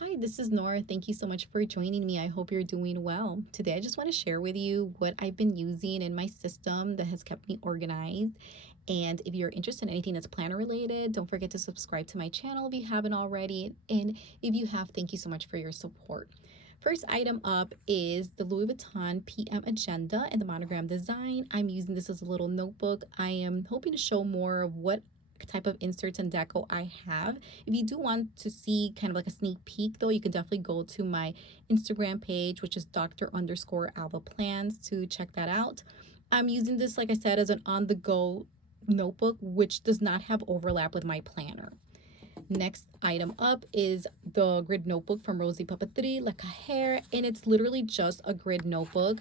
Hi, this is Nora. Thank you so much for joining me. I hope you're doing well. Today, I just want to share with you what I've been using in my system that has kept me organized. And if you're interested in anything that's planner related, don't forget to subscribe to my channel if you haven't already. And if you have, thank you so much for your support. First item up is the Louis Vuitton PM Agenda and the monogram design. I'm using this as a little notebook. I am hoping to show more of what type of inserts and deco I have. If you do want to see kind of like a sneak peek though, you can definitely go to my Instagram page, which is Dr. underscore Alva Plans, to check that out. I'm using this, like I said, as an on-the-go notebook, which does not have overlap with my planner. Next item up is the grid notebook from Rosie Papeterie Le Cahier, and it's literally just a grid notebook.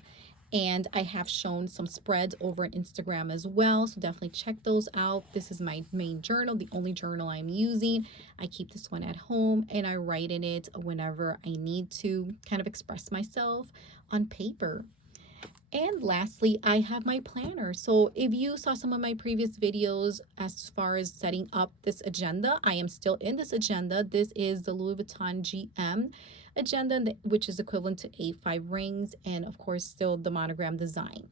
And I have shown some spreads over on Instagram as well, so definitely check those out. This is my main journal, the only journal I'm using. I keep this one at home and I write in it whenever I need to kind of express myself on paper. And lastly, I have my planner. So if you saw some of my previous videos as far as setting up this agenda, I am still in this agenda. This is the Louis Vuitton GM agenda, which is equivalent to A5 rings, and of course, still the monogram design.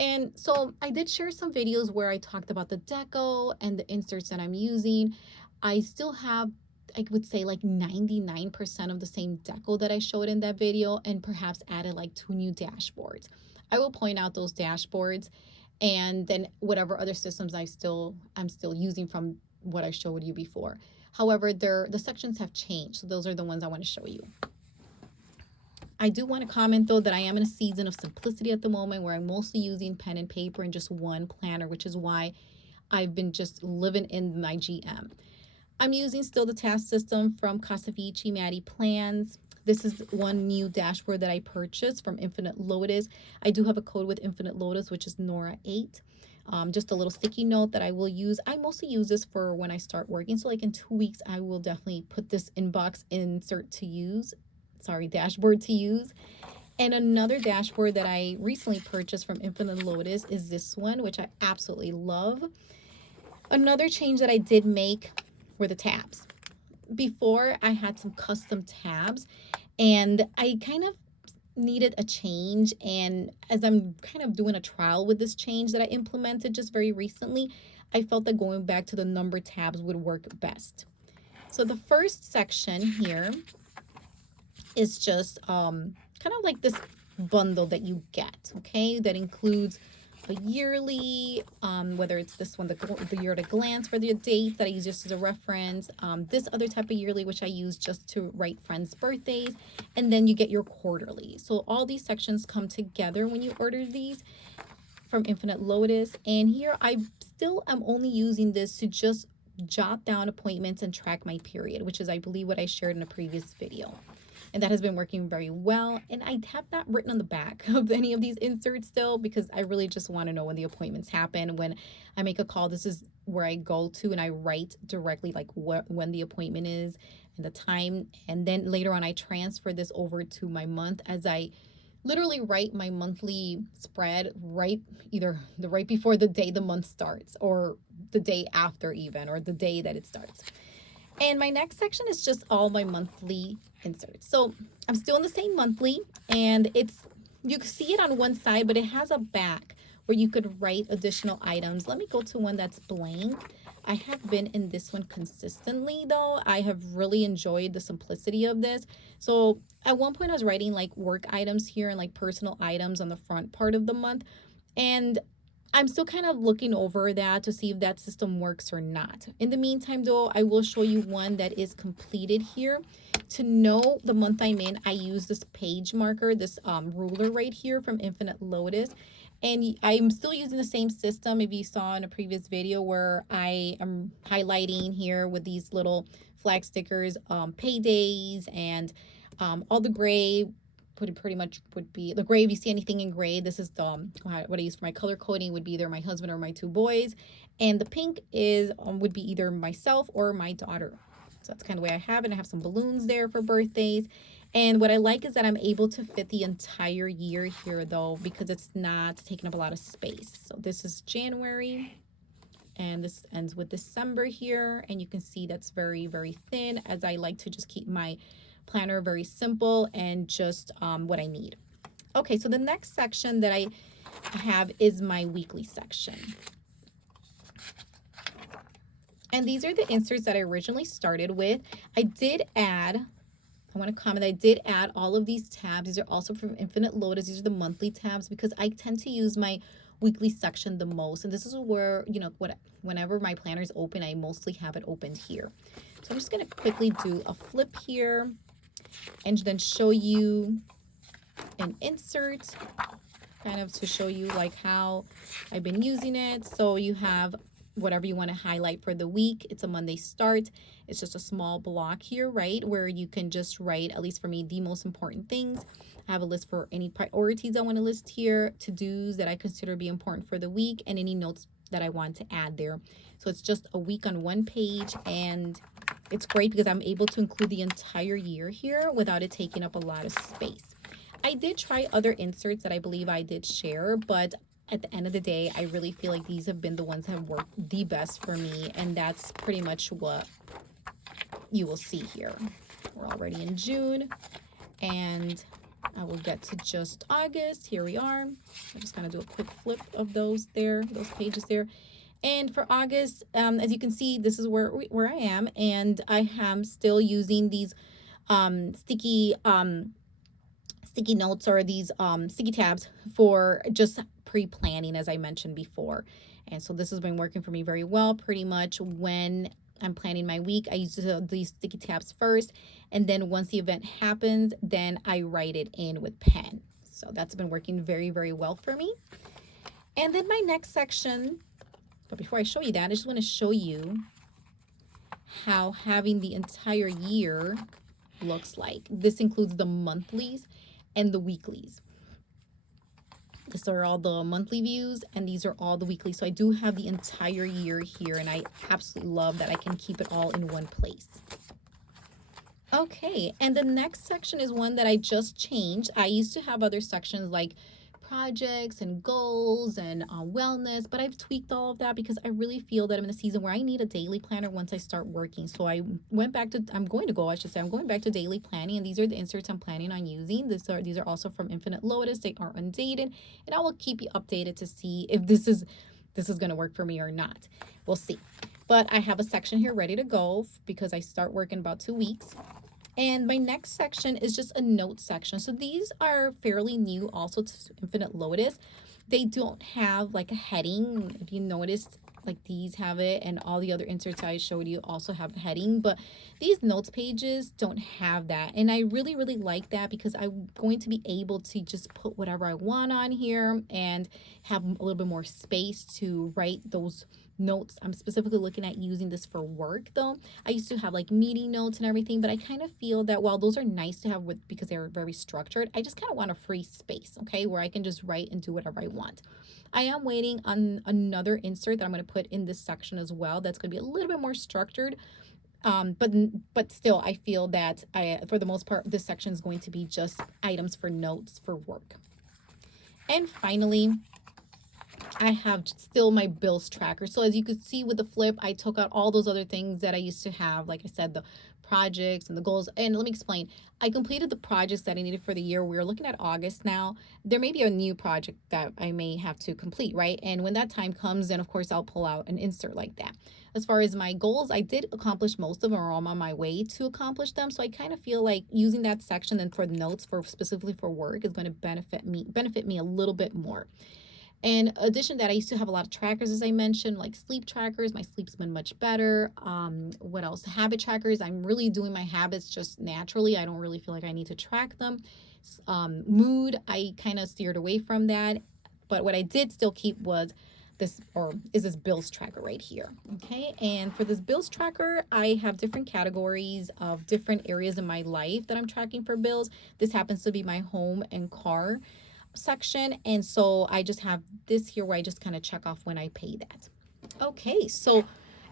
And so I did share some videos where I talked about the deco and the inserts that I'm using. I still have, I would say, like 99% of the same deco that I showed in that video, and perhaps added like 2 new dashboards. I will point out those dashboards and then whatever other systems I'm still using from what I showed you before. However, the sections have changed. So those are the ones I want to show you. I do want to comment though that I am in a season of simplicity at the moment where I'm mostly using pen and paper and just one planner, which is why I've been just living in my GM. I'm using still the task system from Casavici Maddie Plans. This is one new dashboard that I purchased from Infinite Lotus. I do have a code with Infinite Lotus, which is Nora8. Just a little sticky note that I will use. I mostly use this for when I start working. So like in 2 weeks, I will definitely put this inbox insert to use. Sorry, dashboard to use. And another dashboard that I recently purchased from Infinite Lotus is this one, which I absolutely love. Another change that I did make were the tabs. Before, I had some custom tabs and I kind of needed a change. And as I'm kind of doing a trial with this change that I implemented just very recently, I felt that going back to the number tabs would work best. So the first section here is just kind of like this bundle that you get, okay, that includes a yearly, whether it's this one, the year at a glance for the dates that I use just as a reference, this other type of yearly, which I use just to write friends' birthdays, and then you get your quarterly. So all these sections come together when you order these from Infinite Lotus. And here I still am only using this to just jot down appointments and track my period, which is, I believe, what I shared in a previous video. And that has been working very well. And I have not written on the back of any of these inserts still, because I really just want to know when the appointments happen. When I make a call, this is where I go to and I write directly like when the appointment is and the time. And then later on, I transfer this over to my month as I literally write my monthly spread right, either the right before the day the month starts, or the day after even, or the day that it starts. And my next section is just all my monthly inserts. So I'm still in the same monthly, and it's, you can see it on one side, but it has a back where you could write additional items. Let me go to one that's blank. I have been in this one consistently though. I have really enjoyed the simplicity of this. So at one point I was writing like work items here and like personal items on the front part of the month. And I'm still kind of looking over that to see if that system works or not. In the meantime, though, I will show you one that is completed here. To know the month I'm in, I use this page marker, this ruler right here from Infinite Lotus. And I'm still using the same system if you saw in a previous video where I am highlighting here with these little flag stickers, paydays and all the gray pretty much would be the gray. If you see anything in gray, this is the what I use for my color coding, would be either my husband or my 2 boys, and the pink is would be either myself or my daughter. So that's kind of the way I have it. I have some balloons there for birthdays. And what I like is that I'm able to fit the entire year here though, because it's not taking up a lot of space. So this is January, and this ends with December here, and you can see that's very, very thin, as I like to just keep my planner, very simple, and just what I need. Okay, so the next section that I have is my weekly section. And these are the inserts that I originally started with. I want to comment, I did add all of these tabs. These are also from Infinite Lotus. These are the monthly tabs because I tend to use my weekly section the most. And this is where, whenever my planner is open, I mostly have it opened here. So I'm just going to quickly do a flip here and then show you an insert, kind of to show you like how I've been using it. So you have whatever you want to highlight for the week. It's a Monday start. It's just a small block here, right, where you can just write, at least for me, the most important things. I have a list for any priorities I want to list here, to-dos that I consider be important for the week, and any notes that I want to add there. So it's just a week on one page, and it's great because I'm able to include the entire year here without it taking up a lot of space. I did try other inserts that I believe I did share, but at the end of the day, I really feel like these have been the ones that have worked the best for me, and that's pretty much what you will see here. We're already in June, and I will get to just August. Here we are. I'm just going to do a quick flip of those pages there. And for August, as you can see, this is where I am, and I am still using these sticky notes, or these sticky tabs for just pre-planning, as I mentioned before. And so this has been working for me very well. Pretty much when I'm planning my week, I use these sticky tabs first, and then once the event happens, then I write it in with pen. So that's been working very, very well for me. And then my next section, but before I show you that, I just want to show you how having the entire year looks like. This includes the monthlies and the weeklies. These are all the monthly views, and these are all the weekly. So I do have the entire year here, and I absolutely love that I can keep it all in one place. Okay, and the next section is one that I just changed. I used to have other sections like projects and goals and wellness, but I've tweaked all of that because I really feel that I'm in a season where I need a daily planner once I start working. So I'm going back to daily planning, and these are the inserts I'm planning on using. These are also from Infinite Lotus. They are undated, and I will keep you updated to see if this is going to work for me or not. We'll see. But I have a section here ready to go because I start work in about 2 weeks. And my next section is just a note section. So these are fairly new also to Infinite Lotus. They don't have like a heading. If you noticed, like these have it, and all the other inserts I showed you also have a heading, but these notes pages don't have that. And I really, really like that because I'm going to be able to just put whatever I want on here and have a little bit more space to write those notes. I'm specifically looking at using this for work though. I used to have like meeting notes and everything, but I kind of feel that while those are nice to have because they're very structured, I just kind of want a free space, okay, where I can just write and do whatever I want. I am waiting on another insert that I'm going to put in this section as well. That's going to be a little bit more structured. But still, I feel that for the most part, this section is going to be just items for notes for work. And finally, I have still my bills tracker. So as you could see with the flip, I took out all those other things that I used to have. Like I said, the projects and the goals. And let me explain. I completed the projects that I needed for the year. We're looking at August now. There may be a new project that I may have to complete, right? And when that time comes, then of course I'll pull out an insert like that. As far as my goals, I did accomplish most of them, or I'm on my way to accomplish them. So I kind of feel like using that section then for the notes for specifically for work is going to benefit me a little bit more. In addition to that, I used to have a lot of trackers, as I mentioned, like sleep trackers. My sleep's been much better. What else? Habit trackers. I'm really doing my habits just naturally. I don't really feel like I need to track them. Mood, I kind of steered away from that. But what I did still keep was this bills tracker right here. Okay, and for this bills tracker, I have different categories of different areas in my life that I'm tracking for bills. This happens to be my home and car section, and so I just have this here where I just kind of check off when I pay that. Okay, so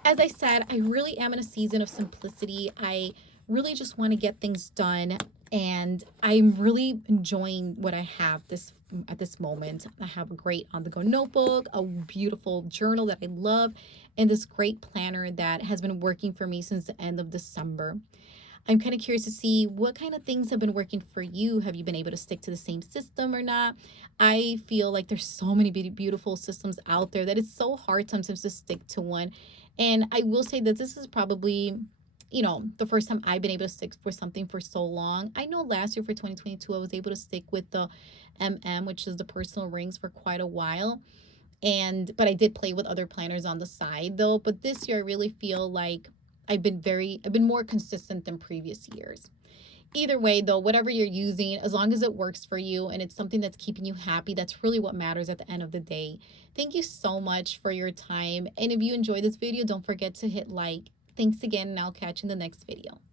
as I said, I really am in a season of simplicity. I really just want to get things done, and I'm really enjoying what I have at this moment. I have a great on-the-go notebook, a beautiful journal that I love, and this great planner that has been working for me since the end of December. I'm kind of curious to see what kind of things have been working for you. Have you been able to stick to the same system or not? I feel like there's so many beautiful systems out there that it's so hard sometimes to stick to one. And I will say that this is probably, the first time I've been able to stick for something for so long. I know last year for 2022, I was able to stick with the which is the personal rings, for quite a while. And but I did play with other planners on the side though. But this year I really feel like I've been more consistent than previous years. Either way though, whatever you're using, as long as it works for you and it's something that's keeping you happy, that's really what matters at the end of the day. Thank you so much for your time. And if you enjoyed this video, don't forget to hit like. Thanks again, and I'll catch you in the next video.